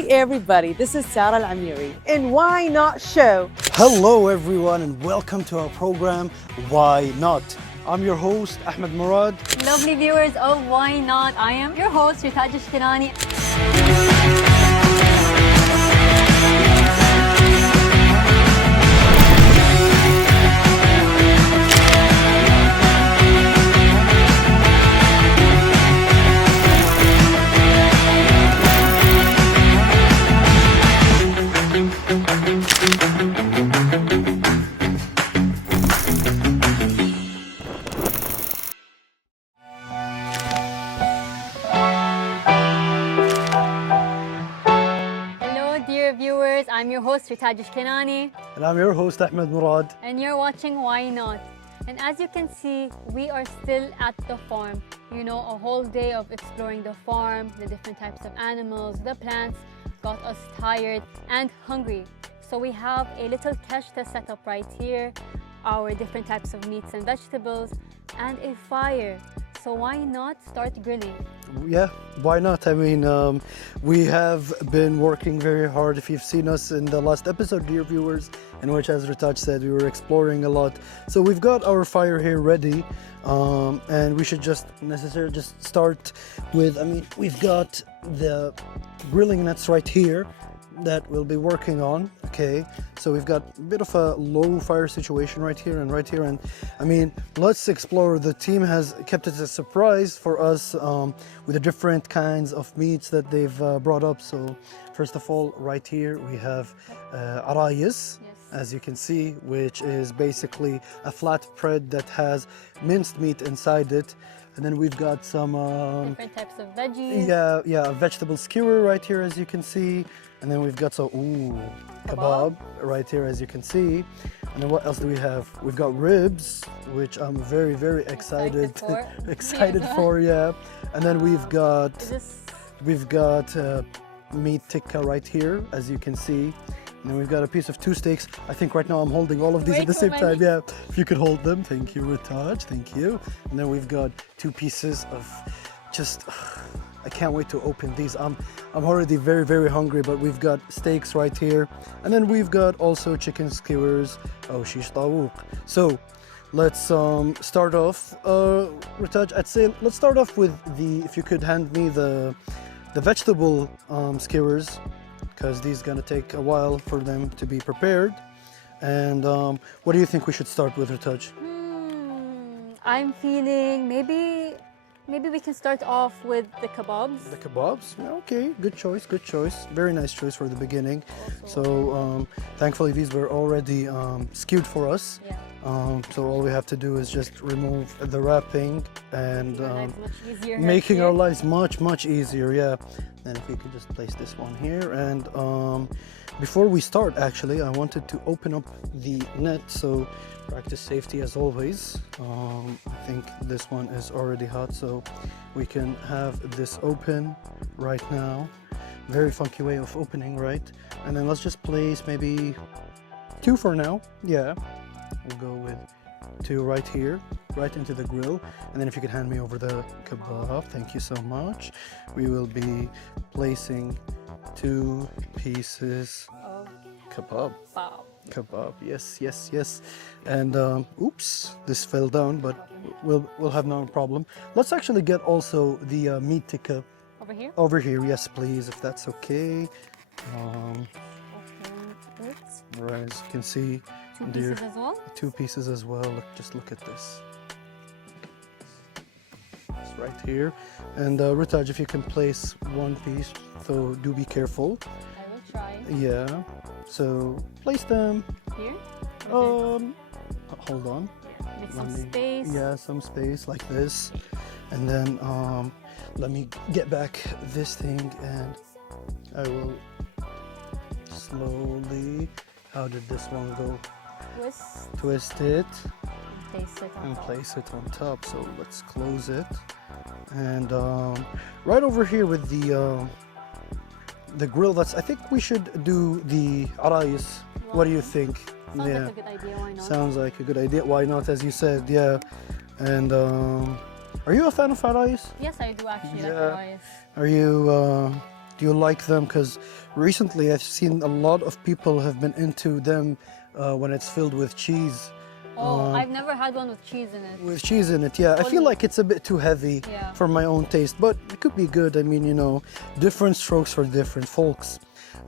Hi everybody, this is Sarah Al-Amiri in Why Not Show. Hello everyone and welcome to our program Why Not. I'm your host Ahmed Murad. Lovely viewers of Why Not, I am your host Rita Kishte. Viewers, I'm your host Rita Kishte. And I'm your host Ahmed Murad. And you're watching Why Not. And as you can see, we are still at the farm. You know, a whole day of exploring the farm, the different types of animals, the plants got us tired and hungry. So we have a little keshte set up right here, our different types of meats and vegetables, and a fire. So why not start grilling? Yeah, why not? I mean, we have been working very hard. If you've seen us in the last episode, dear viewers, in which, as Ritaj said, we were exploring a lot. So we've got our fire here ready, and we should just start with, we've got the grilling nets right here that we'll be working on. Okay, so we've got a bit of a low fire situation right here, and let's explore. The team has kept it a surprise for us with the different kinds of meats that they've brought up. So first of all, right here we have arayis, as you can see, which is basically a flat bread that has minced meat inside it. And then we've got some different types of veggies. Yeah, a vegetable skewer right here, as you can see. And then we've got some kebab right here, as you can see. And then what else do we have? We've got ribs, which I'm very, very excited for. Yeah. And then we've got meat tikka right here, as you can see. And then we've got a piece of two steaks. I think right now I'm holding all of these at the same time. Yeah, if you could hold them. Thank you, Ritaj. Thank you. And then we've got two pieces of just... I can't wait to open these. I'm already very, very hungry, but we've got steaks right here. And then we've got also chicken skewers. Oh, shish tawuk. So let's start off. Ritaj, I'd say let's start off with if you could hand me the vegetable skewers, because these are gonna take a while for them to be prepared. And what do you think we should start with, Ritaj? I'm feeling maybe we can start off with the kebabs. The kebabs? Okay, good choice. Very nice choice for the beginning. So thankfully these were already skewed for us. Yeah. So all we have to do is just remove the wrapping and making our lives much easier. Yeah. And if we could just place this one here. And before we start, actually, I wanted to open up the net. So practice safety as always. I think this one is already hot, so we can have this open right now. Very funky way of opening, right? And then let's just place maybe 2 for now. Yeah, we'll go with 2 right here, right into the grill. And then if you could hand me over the kebab, thank you so much. We will be placing 2 pieces of kebab. Kebab, yes. And oops, this fell down, but we'll have no problem. Let's actually get also the meat tikka over here. Yes, please, if that's okay. Right, as you can see, 2 pieces as well. 2 pieces as well. Just look at this. It's right here. And Ritaj, if you can place 1 piece, so do be careful. I will try. Yeah. So place them here. Hold on. With some space. Yeah, some space like this. And then let me get back this thing, and I will slowly. How did this one go? Twist it. And place it on top. So let's close it. And right over here with the grill, I think we should do the arayis. What do you think? Sounds like a good idea, why not? Sounds like a good idea, why not, as you said, yeah. And are you a fan of arayis? Yes, I do actually like arayis. Are you Do you like them? Because recently I've seen a lot of people have been into them when it's filled with cheese. Oh, I've never had one with cheese in it. With cheese in it, yeah. I feel like it's a bit too heavy Yeah. for my own taste, but it could be good. I mean, you know, different strokes for different folks.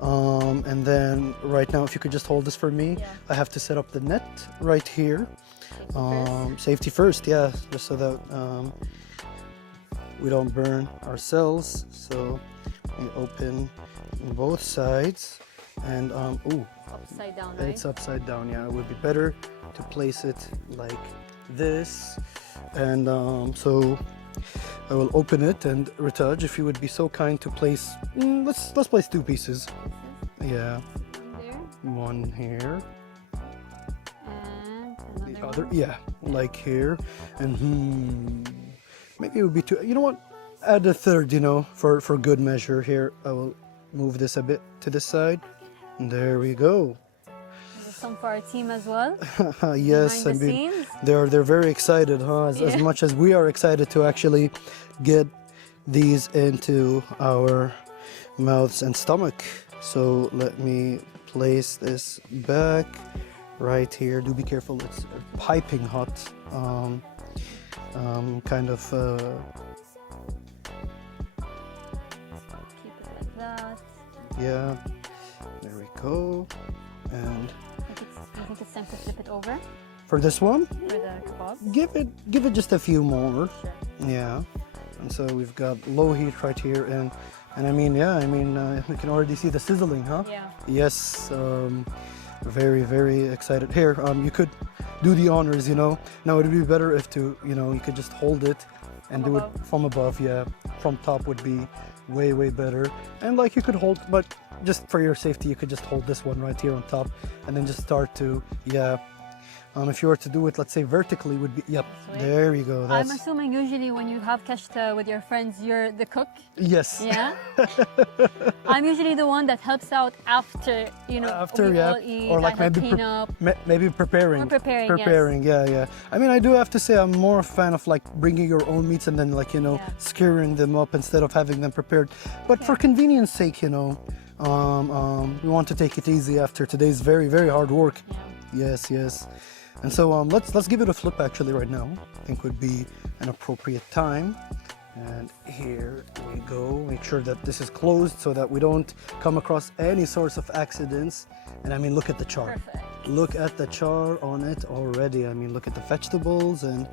And then right now, if you could just hold this for me, Yeah. I have to set up the net right here. Safety first, yeah, just so that we don't burn ourselves. So we open both sides, and ooh, Upside down, right? it's upside down. Yeah, it would be better to place it like this. And so I will open it, and Ritaj, if you would be so kind to place, let's place two pieces. Yeah, One there. one here, And the another other, yeah, like here, and maybe it would be two. You know what? Add a third, you know, for good measure. Here, I will move this a bit to the side. And there we go. There's some for our team as well. Yes, Behind the I mean, scenes. they're very excited, huh? As Yeah. much as we are excited to actually get these into our mouths and stomach. So let me place this back right here. Do be careful, it's piping hot. Kind of Keep it like that. yeah, there we go. And I think it's time to flip it over for this one, for the kebab. give it just a few more. Sure. Yeah, and so we've got low heat right here, and I mean, yeah, I mean, we can already see the sizzling, huh? Yeah. Yes, very excited. Here, you could do the honors, you know. Now it'd be better if you could just hold it and From do above. it from above. Yeah, from top would be way better. And like you could hold, but just for your safety, you could just hold this one right here on top, and then just start to, yeah. If you were to do it, let's say vertically, would be, yep, Sweet. there you go. I'm assuming usually when you have kashta with your friends, you're the cook. Yes. Yeah. I'm usually the one that helps out after, After, we yeah, all eat, or like I help maybe clean up. maybe preparing. Or preparing, yes. Yeah. I mean, I do have to say I'm more a fan of like bringing your own meats and then like Yeah. skewering them up instead of having them prepared. But for convenience sake, we want to take it easy after today's very hard work. Yeah. Yes. And so let's give it a flip actually right now. I think would be an appropriate time. And here we go. Make sure that this is closed so that we don't come across any sorts of accidents. And I mean, look at the char. Perfect. Look at the char on it already. I mean, look at the vegetables, and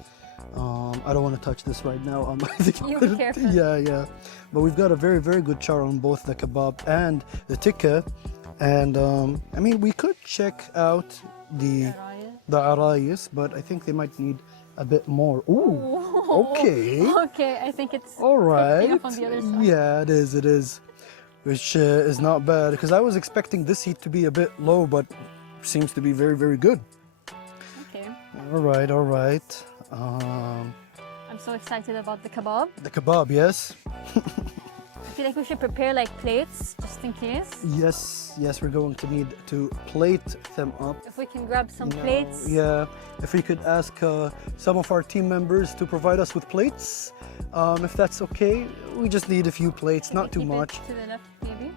I don't want to touch this right now. I think You be careful. Yeah. But we've got a very good char on both the kebab and the tikka. And I mean, we could check out the arayis, but I think they might need a bit more. Ooh, okay. Okay, I think it's All right. enough on the other side. Yeah, it is. Which is not bad, because I was expecting this heat to be a bit low, but seems to be very good. Okay. All right. I'm so excited about the kebab. The kebab, yes. I feel like we should prepare like plates just in case. Yes, we're going to need to plate them up. If we can grab some plates. Yeah, if we could ask some of our team members to provide us with plates, if that's okay. We just need a few plates, not too Keep it much. to the left, maybe.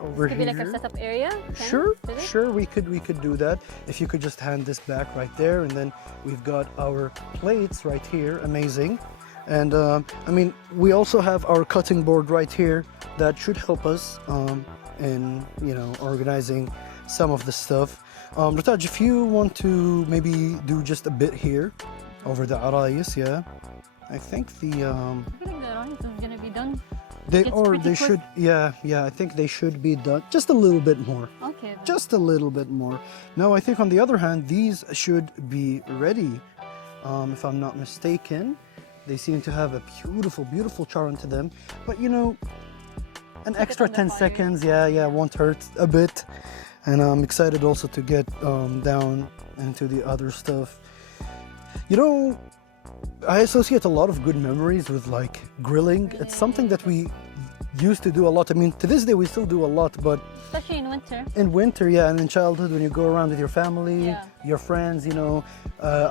Over Could here. be like our setup area. Okay, Sure, fit it? sure, we could do that. If you could just hand this back right there, and then we've got our plates right here. Amazing. And I mean, we also have our cutting board right here that should help us in organizing some of the stuff. Ritaj, if you want to maybe do just a bit here over the arayis, yeah. I think the I think the rice is gonna be done. they It's or pretty they quick. should I think they should be done just a little bit more. Okay. Then. Just a little bit more. Now, I think on the other hand, these should be ready. If I'm not mistaken, they seem to have a beautiful char into them. But an extra on the 10 fire. seconds, yeah, won't hurt a bit. And I'm excited also to get down into the other stuff. I associate a lot of good memories with like grilling. It's something that we used to do a lot. I mean, to this day we still do a lot, but Especially in winter. in winter, yeah, and in childhood when you go around with your family, Yeah. your friends,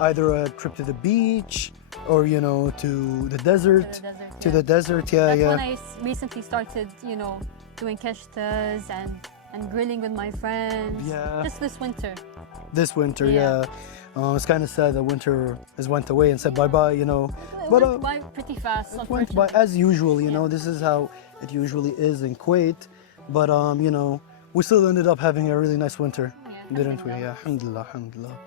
either a trip to the beach or to the desert. To the desert, yeah. Yeah, That's yeah. when I recently started, doing keshtes and grilling with my friends. Yeah. Just this winter. This winter, Yeah. yeah. It's kind of sad that winter has went away and said bye-bye, you know. It But went by pretty fast. it went by as usual, you know. Yeah. This is how it usually is in Kuwait. But, you know, we still ended up having a really nice winter, Yeah, didn't we? alhamdulillah. Yeah, alhamdulillah, alhamdulillah.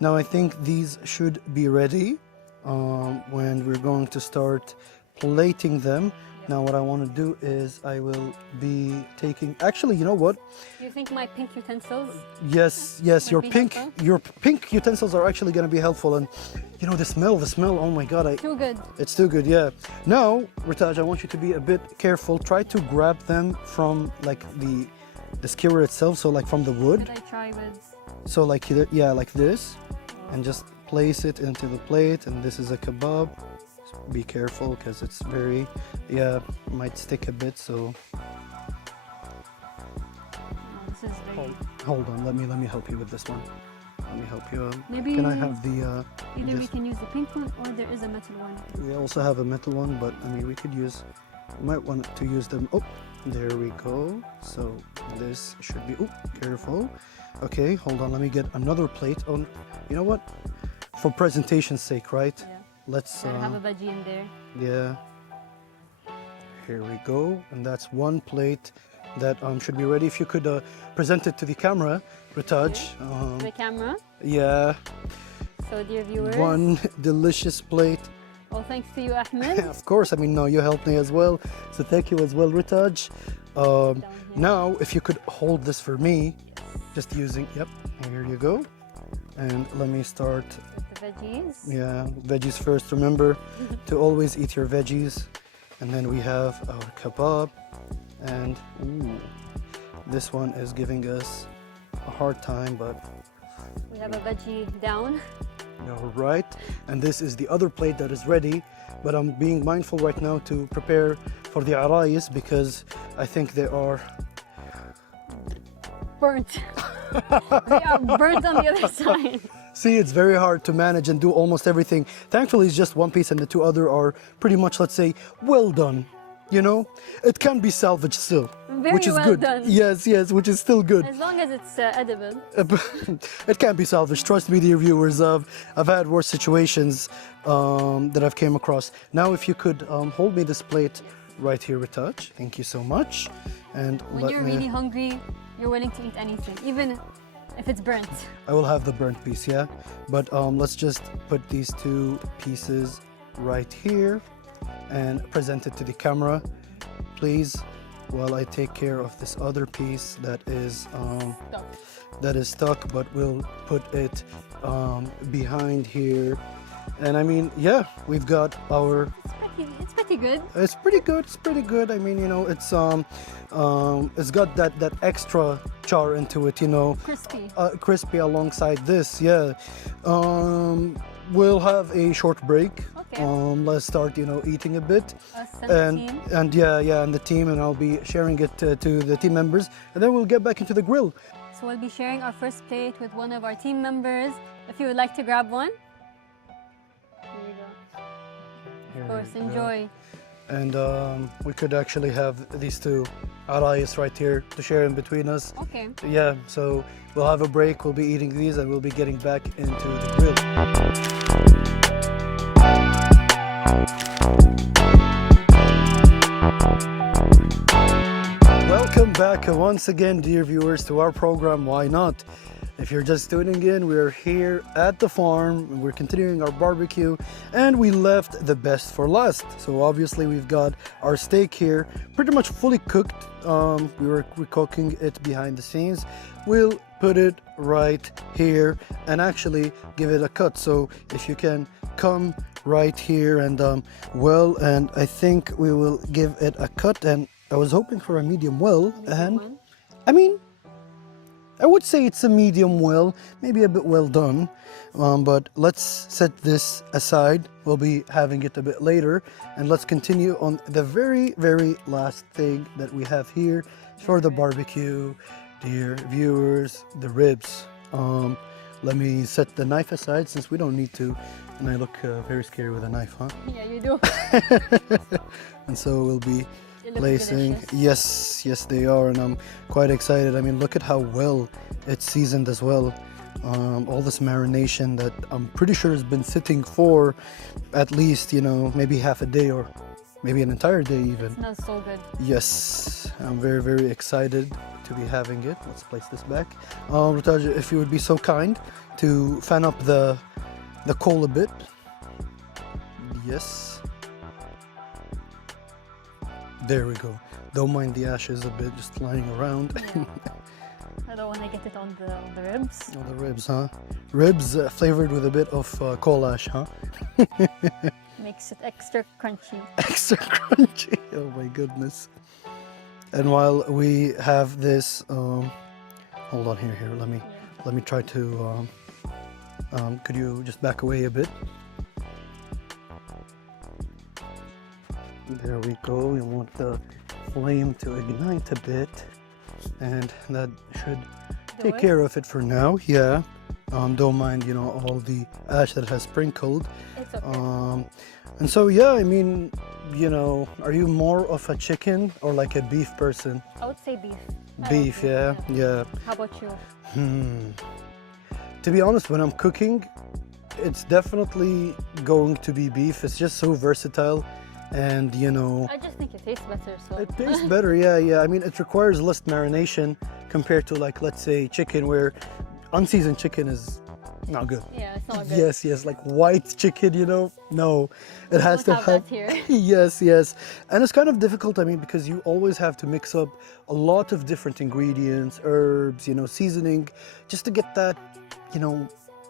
Now I think these should be ready when we're going to start plating them. Now what I want to do is I will be taking, actually, you know what? You think my pink utensils? Yes, Might your be pink, helpful? your pink utensils are actually going to be helpful. And you know, the smell, oh my God, Too good. it's too good, yeah. Now, Ritaj, I want you to be a bit careful. Try to grab them from like the skewer itself, so like from the wood. Could I try with? So like, yeah, like this, and just place it into the plate. And this is a kebab. Be careful because it's very, yeah, might stick a bit. So Oh, this is very. hold on, let me help you with this one. Let me help you. Maybe Can I have the? either we this- can use the pink one or there is a metal one. We also have a metal one, but I mean, we could use. We might want to use them. Oh, there we go. So this should be. Oh, careful. Okay, hold on. Let me get another plate. Oh, you know what? For presentation's sake, right? Yeah. Let's. And have a veggie in there. Yeah. Here we go, and that's one plate that should be ready. If you could present it to the camera, Ritaj. The camera. Yeah, So dear viewers. one delicious plate. Well, thanks to you, Ahmed. Of course, I mean, no, you helped me as well, so thank you as well, Ritaj. Down here. Now, if you could hold this for me, just using, yep, here you go. And let me start, With the veggies. yeah, veggies first. Remember to always eat your veggies. And then we have our kebab. And ooh, this one is giving us a hard time, but We have a veggie down. all right. And this is the other plate that is ready. But I'm being mindful right now to prepare for the arayis because I think they are. Burnt. They are burnt on the other side. See, it's very hard to manage and do almost everything. Thankfully, it's just one piece and the two other are pretty much, let's say, well done. You know, it can be salvaged still, Very which is well good. done. Yes, yes, which is still good. As long as it's edible. It can be salvaged. Trust me, dear viewers. I've had worse situations that I've came across. Now, if you could hold me this plate right here, Ritaj. Thank you so much. And When let you're me. really hungry, you're willing to eat anything, even if it's burnt. I will have the burnt piece, yeah. But let's just put these two pieces right here and present it to the camera, please, while I take care of this other piece that is stuck. But we'll put it behind here. And I mean, yeah, we've got our. It's pretty good. It's pretty good. It's pretty good. I mean, you know, it's got that extra char into it, you know. Crispy. Crispy alongside this, yeah. We'll have a short break. Okay. Let's start, you know, eating a bit. Us and the team. And yeah, and the team, and I'll be sharing it to the team members, and then we'll get back into the grill. So we'll be sharing our first plate with one of our team members. If you would like to grab one. Here you go. Of course, enjoy. And we could actually have these two arayis right here to share in between us. Okay. Yeah, so we'll have a break, we'll be eating these, and we'll be getting back into the grill. Welcome back once again, dear viewers, to our program, Why Not? If you're just tuning in, we're here at the farm, and we're continuing our barbecue, and we left the best for last. So obviously we've got our steak here, pretty much fully cooked. We're cooking it behind the scenes. We'll put it right here and actually give it a cut. So if you can come right here and and I think we will give it a cut. And I was hoping for a medium well, and one. I mean, I would say it's a medium well, maybe a bit well done, but let's set this aside. We'll be having it a bit later, and let's continue on the very, very last thing that we have here for the barbecue, dear viewers, the ribs. Let me set the knife aside since we don't need to, and I look very scary with a knife, huh? Yeah, you do. And so we'll be placing. delicious. Yes, yes, they are, and I'm quite excited. I mean, look at how well it's seasoned as well. All this marination that I'm pretty sure has been sitting for at least, maybe half a day or maybe an entire day even. It smells so good. Yes, I'm very, very excited to be having it. Let's place this back. Rutaja, if you would be so kind to fan up the coal a bit. Yes. There we go. Don't mind the ashes a bit, just lying around. Yeah. I don't want to get it on the ribs. Oh, the ribs, huh? Ribs flavored with a bit of coal ash, huh? Makes it extra crunchy. Extra crunchy. Oh my goodness. And while we have this, hold on here. Let me try to. Could you just back away a bit? There we go. We want the flame to ignite a bit, and that should take care of it for now. Yeah. Don't mind, all the ash that it has sprinkled. It's okay. And so, yeah, I mean, are you more of a chicken or like a beef person? I would say beef. Beef, yeah. How about you? To be honest, when I'm cooking, it's definitely going to be beef. It's just so versatile, and I just think it tastes better. So it tastes better. Yeah. I mean, it requires less marination compared to, like, let's say chicken, where unseasoned chicken is not good. yeah, it's not good. Yes, like white chicken, no, it has to Don't have have. that here. Yes, and it's kind of difficult. I mean, because you always have to mix up a lot of different ingredients, herbs, seasoning, just to get that,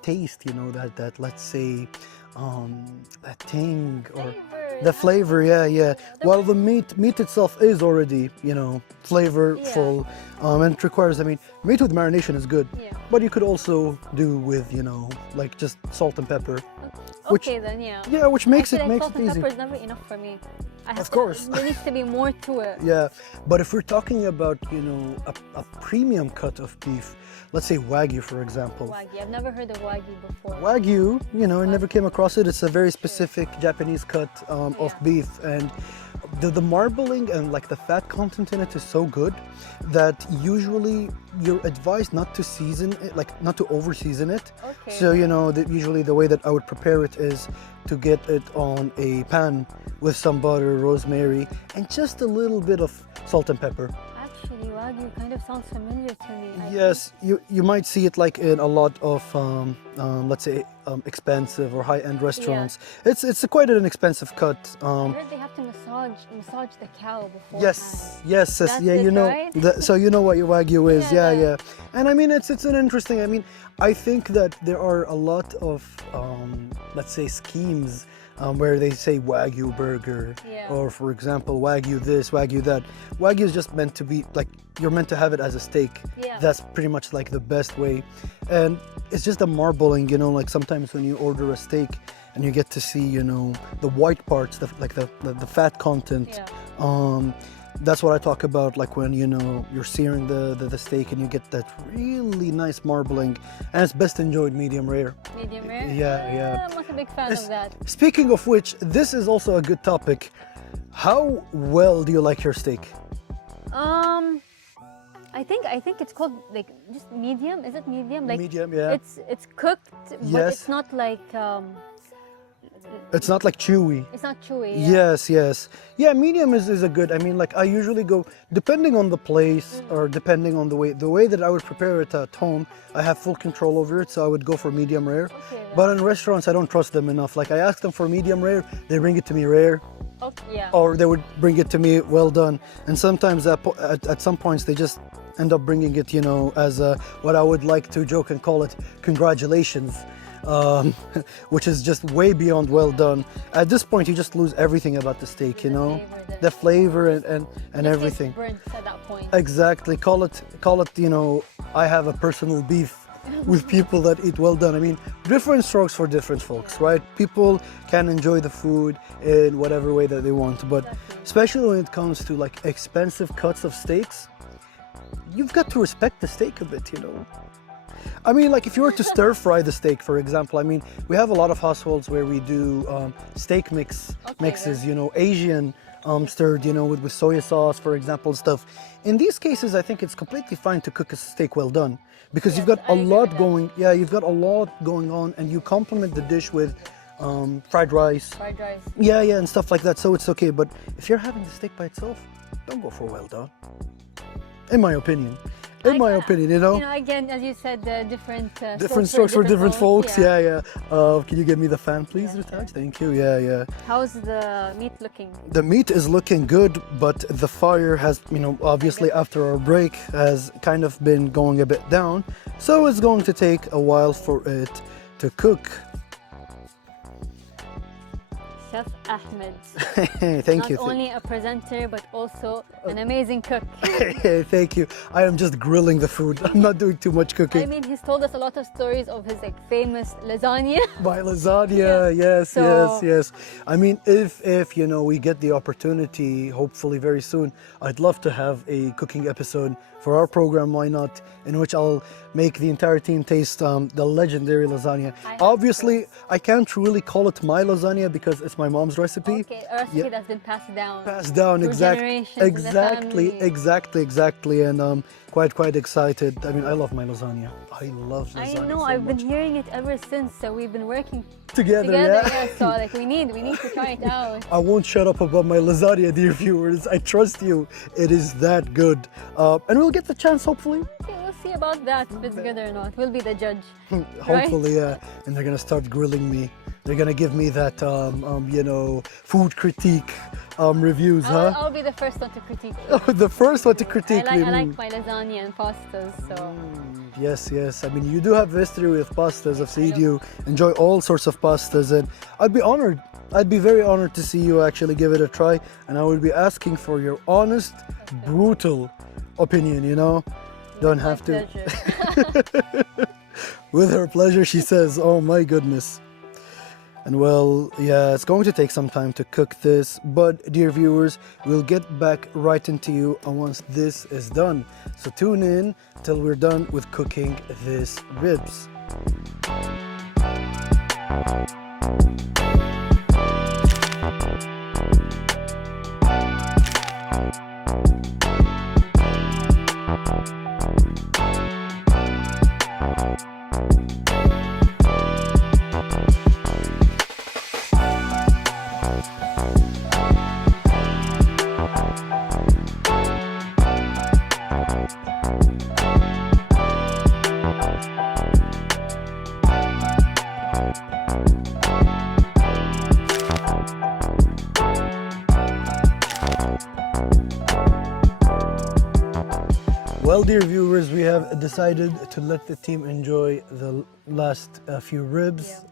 taste. That let's say, that ting or the flavor. Yeah. While the meat itself is already, flavorful, and it requires. I mean, meat with marination is good. Yeah. But you could also do with, like just salt and pepper. Which- Okay, then yeah. Yeah, which makes I feel like it salt and easy. pepper is never enough for me. Of course. There needs to be more to it. Yeah, but if we're talking about, a premium cut of beef, let's say Wagyu, for example. Wagyu. I've never heard of Wagyu before. Wagyu, I never came across it. It's a very specific Japanese cut of Yeah. beef, and the marbling and like the fat content in it is so good that usually you're advised not to season it, like not to over season it. Okay. So usually the way that I would prepare it is to get it on a pan with some butter, rosemary, and just a little bit of salt and pepper. Actually, Wagyu kind of sounds familiar to me. I Yes, you might see it like in a lot of let's say expensive or high-end restaurants. It's quite an expensive cut. I heard they have to massage the cow before. Yes, That's yeah, it, right? So you know what your Wagyu is, Yeah. yeah. And I mean, it's an interesting. I mean, I think that there are a lot of let's say schemes where they say Wagyu burger, Yeah. or for example, Wagyu this, Wagyu that. Wagyu is just meant to be like you're meant to have it as a steak. Yeah. That's pretty much like the best way, and it's just a marbling. Like sometimes when you order a steak and you get to see, the white parts, the fat content. Yeah. That's what I talk about, like when you're searing the steak and you get that really nice marbling, and it's best enjoyed medium rare. Medium rare? Yeah. I'm not a big fan of that. Speaking of which, this is also a good topic. How well do you like your steak? I think it's called like just medium. Is it medium? Like Medium, yeah. It's cooked, but Yes. it's not like It's not like chewy. it's not chewy. Yeah. Yes. Yeah, medium is a good. I mean, like I usually go depending on the place or depending on the way that I would prepare it at home. I have full control over it, so I would go for medium rare. Okay. But in restaurants, I don't trust them enough. Like I ask them for medium rare, they bring it to me rare, Okay. Yeah. or they would bring it to me well done. And sometimes at some points they just end up bringing it, as what I would like to joke and call it congratulations. Which is just way beyond well done. At this point, you just lose everything about the steak, the flavor and It everything. tastes burnt at that point. Exactly. Call it. I have a personal beef with people that eat well done. I mean, different strokes for different folks, right? People can enjoy the food in whatever way that they want, but especially when it comes to like expensive cuts of steaks, you've got to respect the steak a bit, I mean, like if you were to stir fry the steak, for example, I mean, we have a lot of households where we do steak mixes, Asian stirred, you know, with soy sauce, for example, stuff. In these cases, I think it's completely fine to cook a steak well done because you've Yes, got I a agree lot with that. going. Yeah, you've got a lot going on, and you complement the dish with fried rice. Fried rice. Yeah, yeah, and stuff like that. So it's okay. But if you're having the steak by itself, don't go for well done. In my opinion. In my opinion, you know. You know, again, as you said, Different strokes for different folks. Yeah, yeah. Can you give me the fan, please, Yeah, Ritaj? Thank you. Yeah, yeah. How's the meat looking? The meat is looking good, but the fire has, you know, obviously after our break has kind of been going a bit down. So it's going to take a while for it to cook. Chef Ahmed. Thank you. Not only a presenter, but also an amazing cook. Thank you. I am just grilling the food. I'm not doing too much cooking. I mean, he's told us a lot of stories of his like famous lasagna. My lasagna, yes, So- yes, yes. I mean, if you know we get the opportunity, hopefully very soon, I'd love to have a cooking episode for our program. Why not? In which I'll make the entire team taste the legendary lasagna. Obviously, I can't really call it my lasagna because it's my mom's recipe. Okay, a recipe Yeah. that's been passed down. Passed down, through generations in the exactly, family. exactly, and quite excited. I mean, I love my lasagna. I love lasagna. I know, so I've much. been hearing it ever since. So we've been working together. yeah. So like we need to try it out. I won't shut up about my lasagna, dear viewers. I trust you. It is that good. And we'll get the chance, hopefully. Okay, we'll see about that, if it's good or not. We'll be the judge. Hopefully, yeah. And they're going to start grilling me. They're going to give me that, you know, food critique reviews, huh? I'll be the first one to critique you. The first one to I critique me. like my lasagna and pastas, so Yes, yes. I mean, you do have history with pastas. I've seen you enjoy all sorts of pastas, and I'd be honored. I'd be very honored to see you actually give it a try, and I would be asking for your honest, brutal opinion. You know, don't have to. pleasure. With her pleasure, she says. Oh my goodness. And well, yeah, it's going to take some time to cook this, but dear viewers, we'll get back right into you once this is done. So tune in till we're done with cooking this ribs. Well, dear viewers, we have decided to let the team enjoy the last few ribs.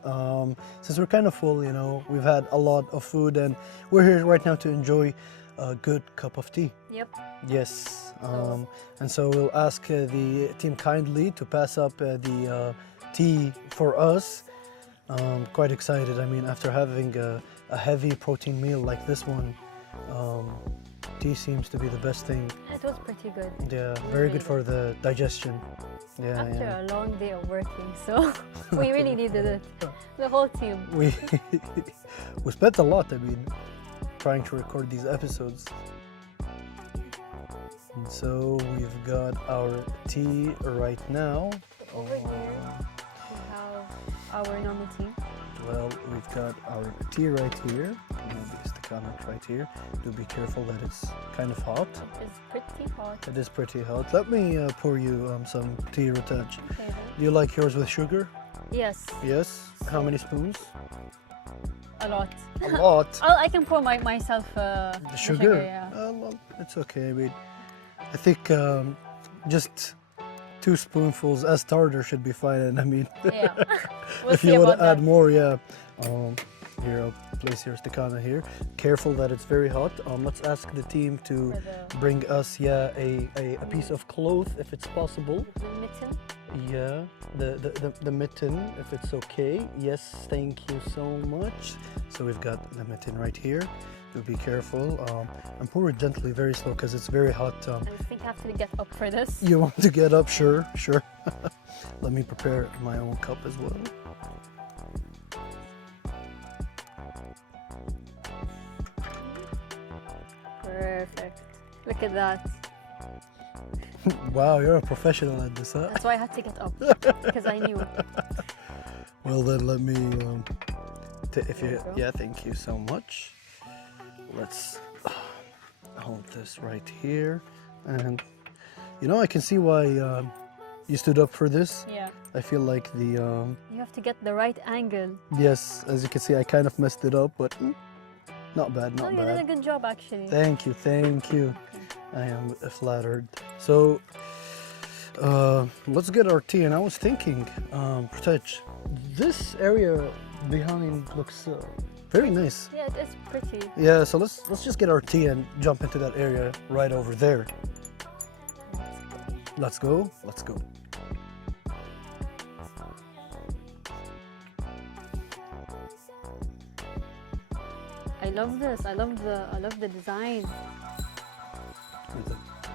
Since we're kind of full, you know, we've had a lot of food and we're here right now to enjoy a good cup of tea. Yep. Yes. And so we'll ask the team kindly to pass up the tea for us. Quite excited. I mean, after having a heavy protein meal like this one, tea seems to be the best thing. It was pretty good. Yeah, very good for the digestion. Yeah, After yeah. a long day of working, so we really needed it. The whole team. We we spent a lot. I mean, trying to record these episodes. And so we've got our tea right now. Over here, we have our normal tea. Well, we've got our tea right here. Maybe it's the coconut right here. Do be careful that it's kind of hot. It is pretty hot. It is pretty hot. Let me pour you some tea, Ritaj. Okay, then. Do you like yours with sugar? Yes, Yes. How many spoons? a lot. A lot. I can pour myself The the sugar? yeah. Well, it's okay. I mean, I think just 2 spoonfuls as starter should be fine. And I mean, Yeah. We'll if see you want about to add that. more, yeah. Here, I'll place your sticana here. Careful that it's very hot. Let's ask the team to For the- bring us, yeah, a piece of cloth if it's possible. The mitten. Yeah, the mitten, if it's okay. Yes, thank you so much. So we've got the mitten right here. Do be careful. And pour it gently, very slow, because it's very hot. I think I have to get up for this. You want to get up? Sure, sure. Let me prepare my own cup as well. Perfect. Look at that. Wow, you're a professional at this, huh? That's why I had to get up because I knew. Well then, let me. If There you, you go. yeah, thank you so much. Let's hold this right here, and you know I can see why you stood up for this. Yeah. I feel like the You have to get the right angle. yes, as you can see, I kind of messed it up, but not bad, No, not you did a bad. good job actually. Thank you, thank you. I am flattered. So let's get our tea. And I was thinking, Protej, this area behind looks very nice. Yeah, it is pretty. Yeah, so let's just get our tea and jump into that area right over there. Let's go. Let's go. I love this. I love the design.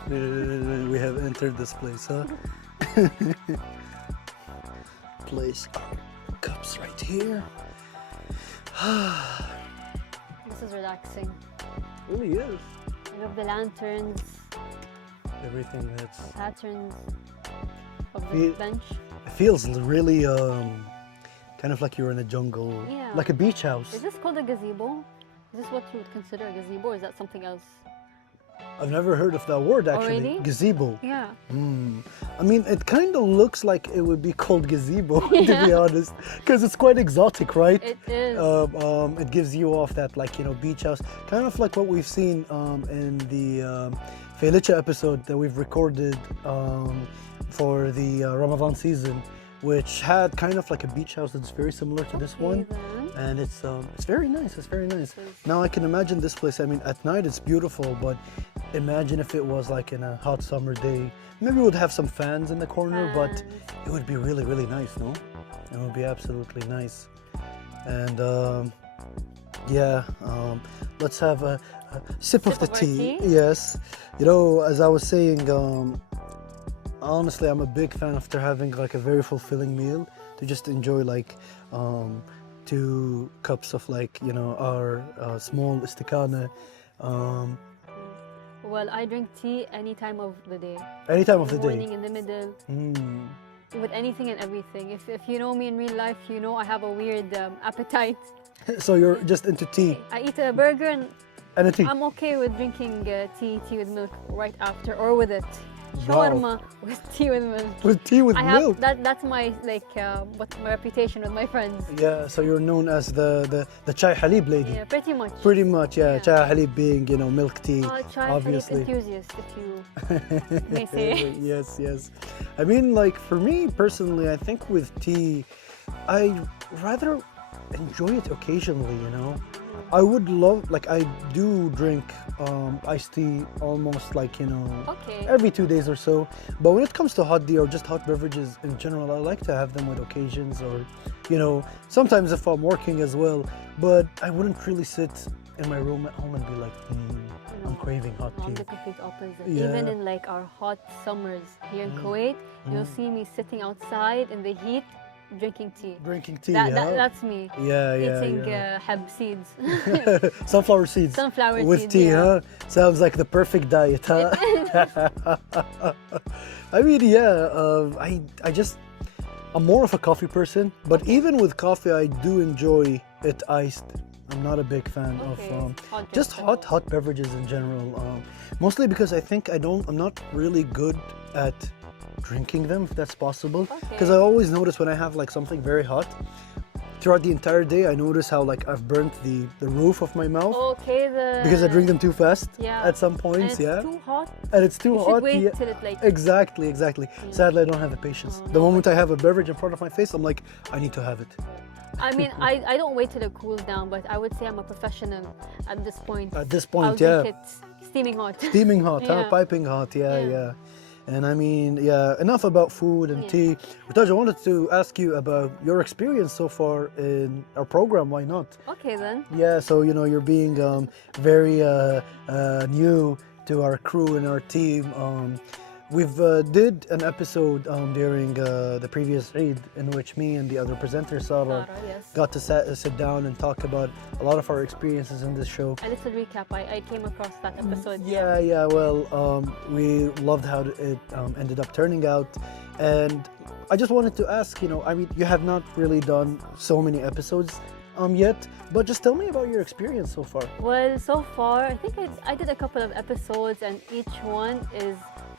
We have entered this place, huh? Place our cups right here. This is relaxing. Really is. I love the lanterns, Everything that's patterns of the Feel- bench. it feels really kind of like you're in a jungle, Yeah. like a beach house. Is this called a gazebo? Is this what you would consider a gazebo, or is that something else? I've never heard of that word actually. really? Gazebo. Yeah. I mean, it kind of looks like it would be called gazebo, to be Yeah. honest, because it's quite exotic, right? It is. It gives you off that, like, you know, beach house, kind of like what we've seen in the Felice episode that we've recorded for the Ramadan season, which had kind of like a beach house that's very similar to this Okay, one. then. And it's very nice. It's very nice. It is. Now I can imagine this place. I mean, at night it's beautiful, but imagine if it was like in a hot summer day. Maybe we would have some fans in the corner, but Fans. it would be really, really nice, no? It would be absolutely nice. And yeah, let's have a sip of Sip the of our tea. tea? Yes. You know, as I was saying, honestly, I'm a big fan after having like a very fulfilling meal to just enjoy like 2 cups of, like, you know, our small istikana Well, I drink tea any time of the day. any time of In the the morning, day. in the middle, Mm. with anything and everything. If you know me in real life, you know I have a weird appetite. So you're just into tea I eat a burger and and a tea. I'm okay with drinking tea with milk right after or with it. Wow. Shawarma with tea with milk. With tea with I have milk. that's my what's my reputation with my friends. Yeah, so you're known as the chai halib lady. Yeah, pretty much. Pretty much, yeah. Yeah. Chai halib being, you know, milk tea, Chai Khalib obviously. enthusiast, if you may say. Yes, yes. I mean, like, for me personally, I think with tea, I rather enjoy it occasionally, you know. I would love, like, I do drink iced tea almost, like, you know, Okay. every 2 days or so. But when it comes to hot tea or just hot beverages in general, I like to have them with occasions, or, you know, sometimes if I'm working as well. But I wouldn't really sit in my room at home and be like, I'm craving hot I'm tea. the complete opposite. Yeah. Even in like our hot summers here in Kuwait, you'll see me sitting outside in the heat drinking tea. Drinking tea, That's me. yeah, Eating yeah. hab seeds. Sunflower seeds. Sunflower With seeds, tea, yeah. huh? Sounds like the perfect diet, huh? I mean, yeah, I'm more of a coffee person, but even with coffee, I do enjoy it iced. I'm not a big fan Okay. of Hot just drinks hot beverages in general. Mostly because I think I'm not really good at drinking them, if that's possible. Because I Okay. always notice when I have like something very hot, throughout the entire day, I notice how like I've burnt the roof of my mouth Okay, because I drink them too fast Yeah. at some and points. it's Yeah, too hot. and it's too You hot. should wait yeah. till it like Exactly. Sadly, I don't have the patience. Oh, The no, moment I have a beverage in front of my face, I'm like, I need to have it. I mean, I don't wait till it cools down, but I would say I'm a professional at this point. At this I'll point, drink yeah, it steaming hot. steaming hot, huh? Yeah. Piping hot, yeah, Yeah. yeah. And I mean, yeah, enough about food and Yeah. tea. Raj, I wanted to ask you about your experience so far in our program. Why not? Okay then. Yeah, so you know, you're being very new to our crew and our team. We've did an episode during the previous Eid in which me and the other presenter Sarah Yes. got to sit down and talk about a lot of our experiences in this show. A little recap. I came across that episode. Yeah. Well, we loved how it ended up turning out, and I just wanted to ask, I mean, you have not really done so many episodes yet, but just tell me about your experience so far. Well, so far, I think I did a couple of episodes, and each one is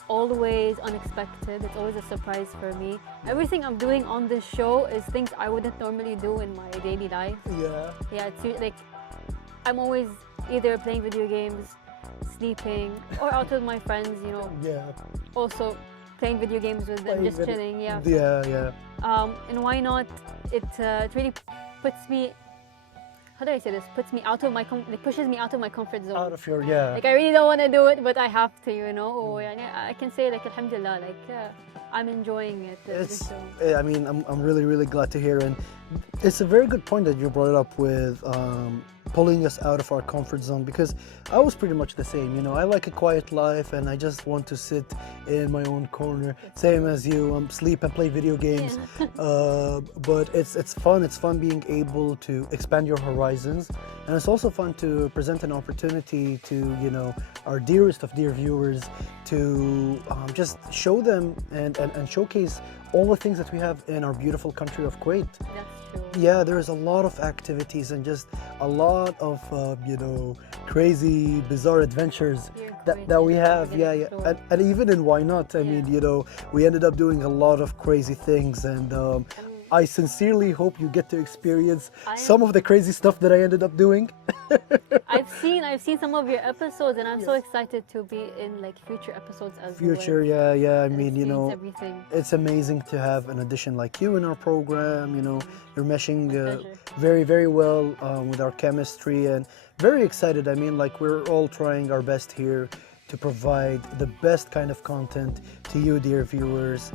always unexpected. It's always a surprise for me. Everything I'm doing on this show is things I wouldn't normally do in my daily life. Yeah. It's like I'm always either playing video games, sleeping, or out with my friends, Yeah. also playing video games with them, just chilling. Yeah. And why not? It really puts me, how do I say this? Puts me out of my, it pushes me out of my comfort zone. Out of your, yeah. Like I really don't want to do it, but I have to, I can say like Alhamdulillah, I'm enjoying it. I mean, I'm really, really glad to hear, and it's a very good point that you brought it up with pulling us out of our comfort zone, because I was pretty much the same. I like a quiet life and I just want to sit in my own corner, same as you, sleep and play video games. But it's fun being able to expand your horizons, and it's also fun to present an opportunity to our dearest of dear viewers to just show them and showcase all the things that we have in our beautiful country of Kuwait. That's true. Yeah, there's a lot of activities and just a lot of crazy, bizarre adventures that we have. Yeah. And even in Why Not, I mean, we ended up doing a lot of crazy things, and I sincerely hope you get to experience some of the crazy stuff that I ended up doing. I've seen some of your episodes, and I'm so excited to be in future episodes as well. Yeah. I mean, everything. it's amazing to have an addition like you in our program. You're meshing very, very well with our chemistry, and very excited. I mean, we're all trying our best here to provide the best kind of content to you, dear viewers,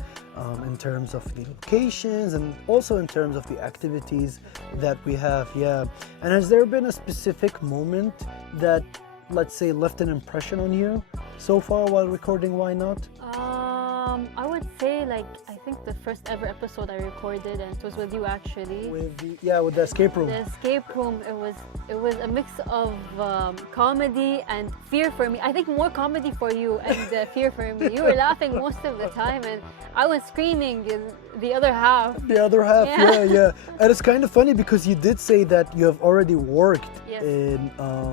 in terms of the locations and also in terms of the activities that we have. Yeah. And has there been a specific moment that, let's say, left an impression on you so far while recording Why Not? I would say I think the first ever episode I recorded, and it was with you actually. With the escape room. The escape room, it was a mix of comedy and fear for me. I think more comedy for you and fear for me. You were laughing most of the time, and I was screaming in the other half. The other half, yeah. And it's kind of funny because you did say that you have already worked in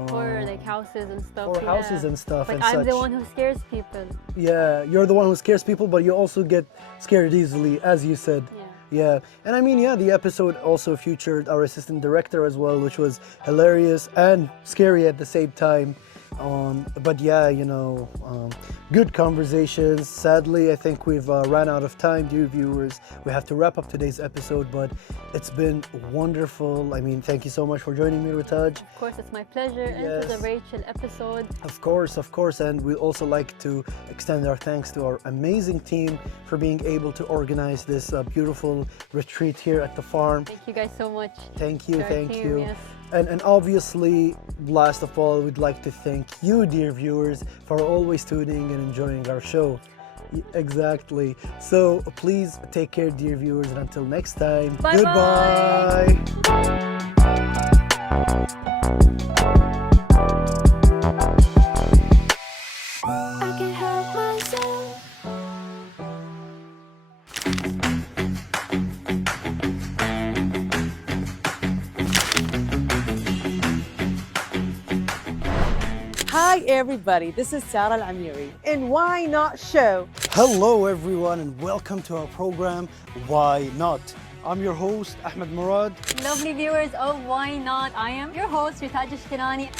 for houses and stuff. For houses and stuff. But and I'm such. the one who scares people. Yeah, you're the one who scares people, but you also get scared easily, as you said. Yeah. And I mean, the episode also featured our assistant director as well, which was hilarious and scary at the same time. But good conversations. Sadly, I think we've ran out of time, dear viewers. We have to wrap up today's episode, but it's been wonderful. I mean, thank you so much for joining me, Ritaj. Of course, it's my pleasure. And it was a very chill episode. Of course. And we'd also like to extend our thanks to our amazing team for being able to organize this beautiful retreat here at the farm. Thank you guys so much. Thank you. Yes. And obviously, last of all, we'd like to thank you, dear viewers, for always tuning and enjoying our show. Exactly. So please take care, dear viewers, and until next time, Bye-bye. I can't help myself. Hi, everybody. This is Sarah Al-Amiri in Why Not Show. Hello, everyone, and welcome to our program, Why Not? I'm your host, Ahmed Murad. Lovely viewers of Why Not? I am your host, Ritaj Ashkenani.